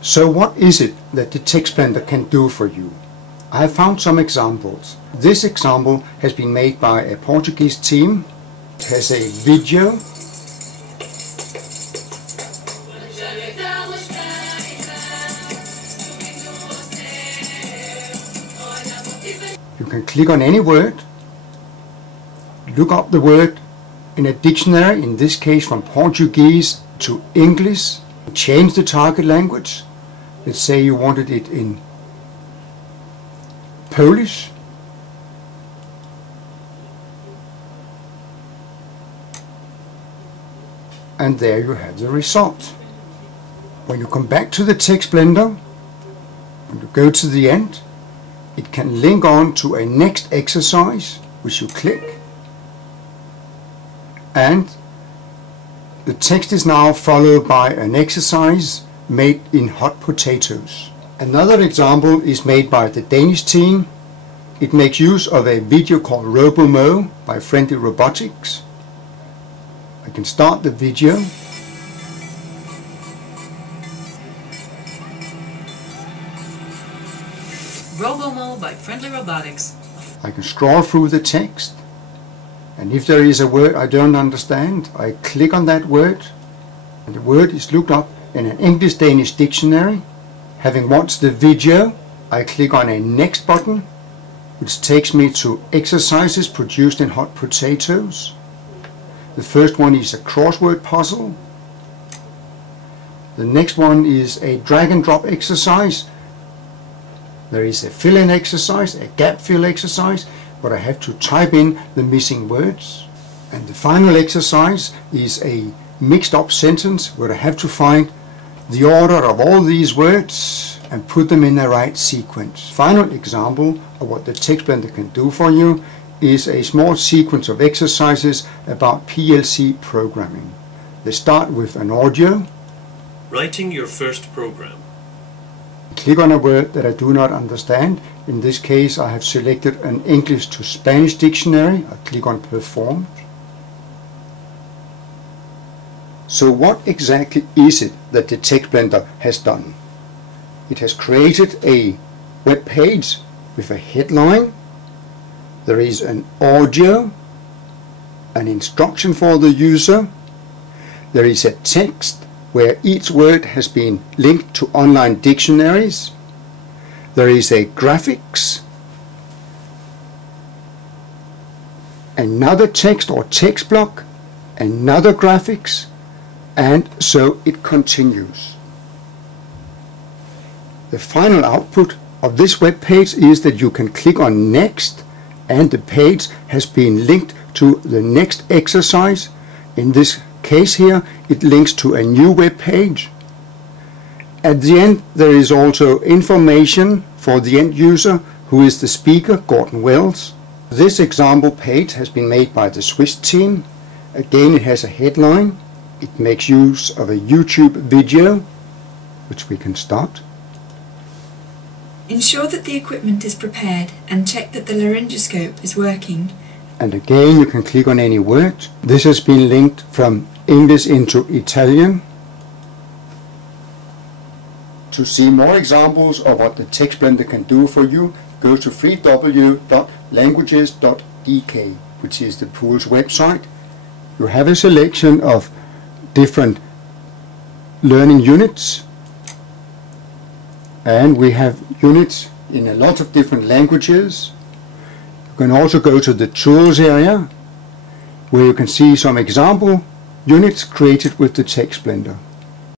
So what is it that the TextBlender can do for you? I have found some examples. This example has been made by a Portuguese team. It has a video. You can click on any word, look up the word in a dictionary, in this case from Portuguese to English, change the target language. Let's say you wanted it in Polish. And there you have the result. When you come back to the TextBlender, when you go to the end, it can link on to a next exercise, which you click, and the text is now followed by an exercise made in hot potatoes. Another example is made by the Danish team. It makes use of a video called RoboMo by Friendly Robotics. I can start the video. RoboMo by Friendly Robotics. I can scroll through the text, and if there is a word I don't understand, I click on that word, and the word is looked up in an English-Danish dictionary. Having watched the video, I click on a next button, which takes me to exercises produced in hot potatoes. The first one is a crossword puzzle. The next one is a drag and drop exercise. There is a fill-in exercise, a gap fill exercise, but I have to type in the missing words. And the final exercise is a mixed up sentence where I have to find the order of all these words and put them in the right sequence. Final example of what the TextBlender can do for you is a small sequence of exercises about PLC programming. They start with an audio. Writing your first program. Click on a word that I do not understand. In this case I have selected an English to Spanish dictionary. I click on Performed. So what exactly is it that the TextBlender has done? It has created a web page with a headline. There is an audio, an instruction for the user. There is a text where each word has been linked to online dictionaries. There is a graphics, another text or text block, another graphics, and so it continues. The final output of this web page is that you can click on Next, and the page has been linked to the next exercise. In this case here, it links to a new web page. At the end, there is also information for the end user, who is the speaker, Gordon Wells. This example page has been made by the Swiss team. Again, it has a headline. It makes use of a YouTube video, which we can start. Ensure that the equipment is prepared and check that the laryngoscope is working. And again, you can click on any word. This has been linked from English into Italian. To see more examples of what the TextBlender can do for you, go to www.languages.dk, which is the pool's website. You have a selection of different learning units, and we have units in a lot of different languages. You can also go to the tools area, where you can see some example units created with the TextBlender.